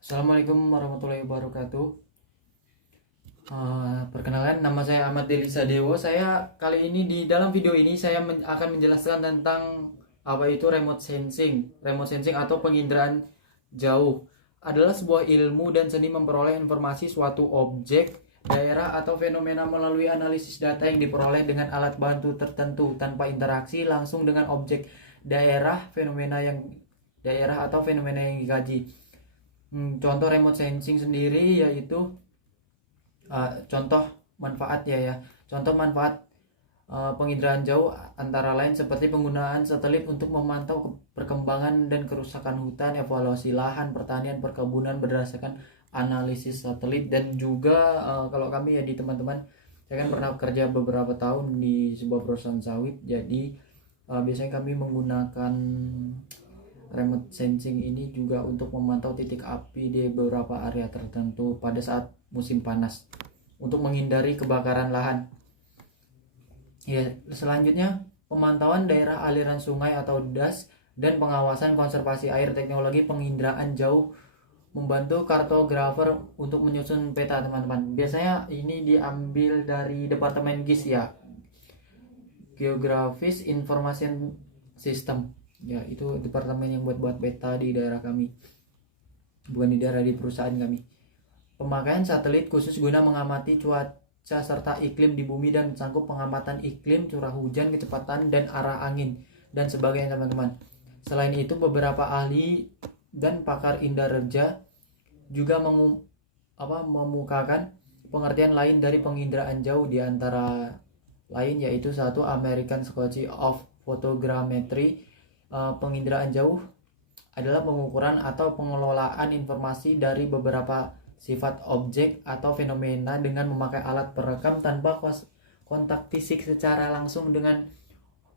Assalamualaikum warahmatullahi wabarakatuh. Perkenalkan, nama saya Ahmad Deli Sadewo. Saya kali ini di dalam video ini saya akan menjelaskan tentang apa itu remote sensing. Remote sensing atau penginderaan jauh adalah sebuah ilmu dan seni memperoleh informasi suatu objek, daerah atau fenomena melalui analisis data yang diperoleh dengan alat bantu tertentu tanpa interaksi langsung dengan objek, daerah atau fenomena yang dikaji. Contoh remote sensing sendiri yaitu contoh manfaat ya. Contoh manfaat penginderaan jauh antara lain seperti penggunaan satelit untuk memantau perkembangan dan kerusakan hutan, evaluasi lahan, pertanian, perkebunan berdasarkan analisis satelit, dan juga kalau kami ya di teman-teman, saya kan pernah kerja beberapa tahun di sebuah perusahaan sawit, jadi biasanya kami menggunakan remote sensing ini juga untuk memantau titik api di beberapa area tertentu pada saat musim panas untuk menghindari kebakaran lahan. Ya, selanjutnya pemantauan daerah aliran sungai atau das dan pengawasan konservasi air. Teknologi penginderaan jauh membantu kartografer untuk menyusun peta, teman-teman. Biasanya ini diambil dari Departemen GIS ya, Geographic Information System. Ya, itu departemen yang buat peta di daerah kami, bukan di perusahaan kami. Pemakaian satelit khusus guna mengamati cuaca serta iklim di bumi dan sanggup pengamatan iklim, curah hujan, kecepatan, dan arah angin, dan sebagainya, teman-teman. Selain itu, beberapa ahli dan pakar indareja juga memukakan pengertian lain dari penginderaan jauh, di antara lain yaitu satu, American Society of Photogrammetry. Penginderaan jauh adalah pengukuran atau pengelolaan informasi dari beberapa sifat objek atau fenomena dengan memakai alat perekam tanpa kontak fisik secara langsung dengan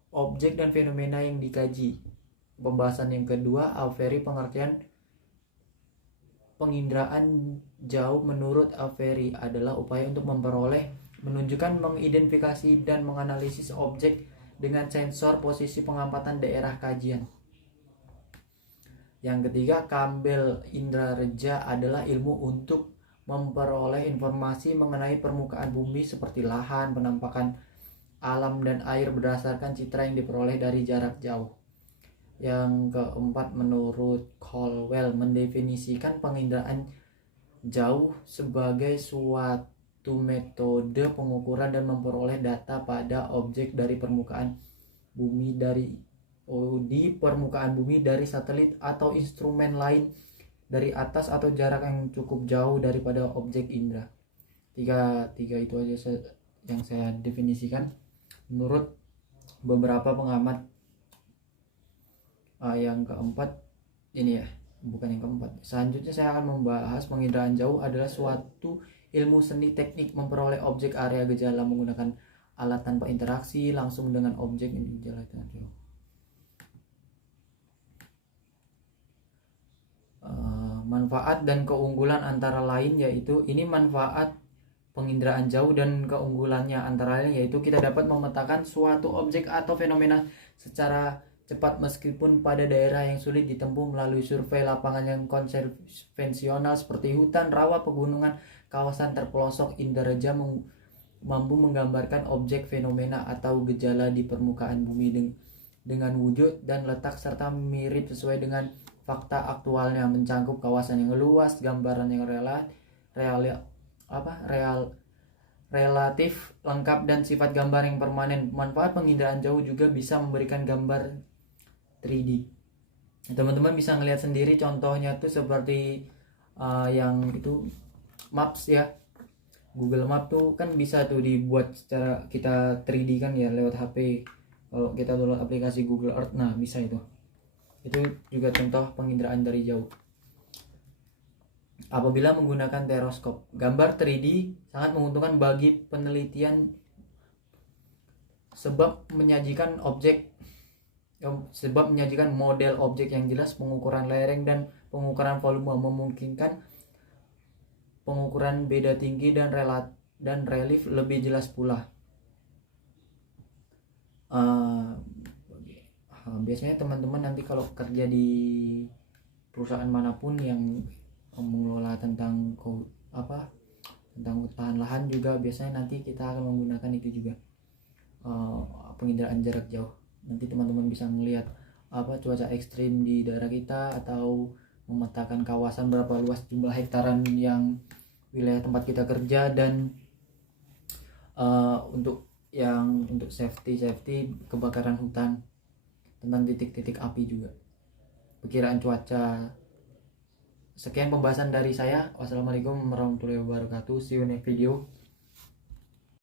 objek dan fenomena yang dikaji. Pembahasan yang kedua, Avery, pengertian penginderaan jauh menurut Avery adalah upaya untuk memperoleh, menunjukkan, mengidentifikasi, dan menganalisis objek dengan sensor posisi pengamatan daerah kajian. Yang ketiga, Campbell Indrareja adalah ilmu untuk memperoleh informasi mengenai permukaan bumi seperti lahan, penampakan alam, dan air berdasarkan citra yang diperoleh dari jarak jauh. Yang keempat, menurut Colwell, mendefinisikan penginderaan jauh sebagai suatu metode pengukuran dan memperoleh data pada objek dari permukaan bumi di permukaan bumi dari satelit atau instrumen lain dari atas atau jarak yang cukup jauh daripada objek indera. Tiga itu aja yang saya definisikan menurut beberapa pengamat. Yang keempat ini ya, bukan yang keempat. Selanjutnya saya akan membahas penginderaan jauh adalah suatu ilmu seni teknik memperoleh objek, area, gejala menggunakan alat tanpa interaksi langsung dengan objek ini gejala jauh. Manfaat dan keunggulan antara lain yaitu ini manfaat penginderaan jauh dan keunggulannya antara lain yaitu kita dapat memetakan suatu objek atau fenomena secara cepat meskipun pada daerah yang sulit ditempuh melalui survei lapangan yang konvensional seperti hutan, rawa, pegunungan, kawasan terpelosok. Indareja mampu menggambarkan objek, fenomena, atau gejala di permukaan bumi dengan wujud dan letak serta mirip sesuai dengan fakta aktualnya, mencakup kawasan yang luas, gambaran yang relatif lengkap, dan sifat gambar yang permanen. Manfaat penginderaan jauh juga bisa memberikan gambar 3D. Teman-teman bisa ngelihat sendiri contohnya tuh seperti yang itu Maps ya. Google Map tuh kan bisa tuh dibuat secara kita 3D kan ya lewat HP. Kalau kita download aplikasi Google Earth, nah bisa itu. Itu juga contoh penginderaan dari jauh. Apabila menggunakan stereoskop, gambar 3D sangat menguntungkan bagi penelitian sebab menyajikan model objek yang jelas, pengukuran lereng dan pengukuran volume, memungkinkan pengukuran beda tinggi dan relief lebih jelas pula. Biasanya teman-teman nanti kalau kerja di perusahaan manapun yang mengelola tentang tentang hutan lahan juga biasanya nanti kita akan menggunakan itu juga, penginderaan jarak jauh. Nanti teman-teman bisa melihat cuaca ekstrim di daerah kita, atau memetakan kawasan berapa luas jumlah hektaran yang wilayah tempat kita kerja, dan untuk safety kebakaran hutan, tentang titik-titik api juga, perkiraan cuaca. Sekian pembahasan dari saya. Wassalamualaikum warahmatullahi wabarakatuh. See you next video.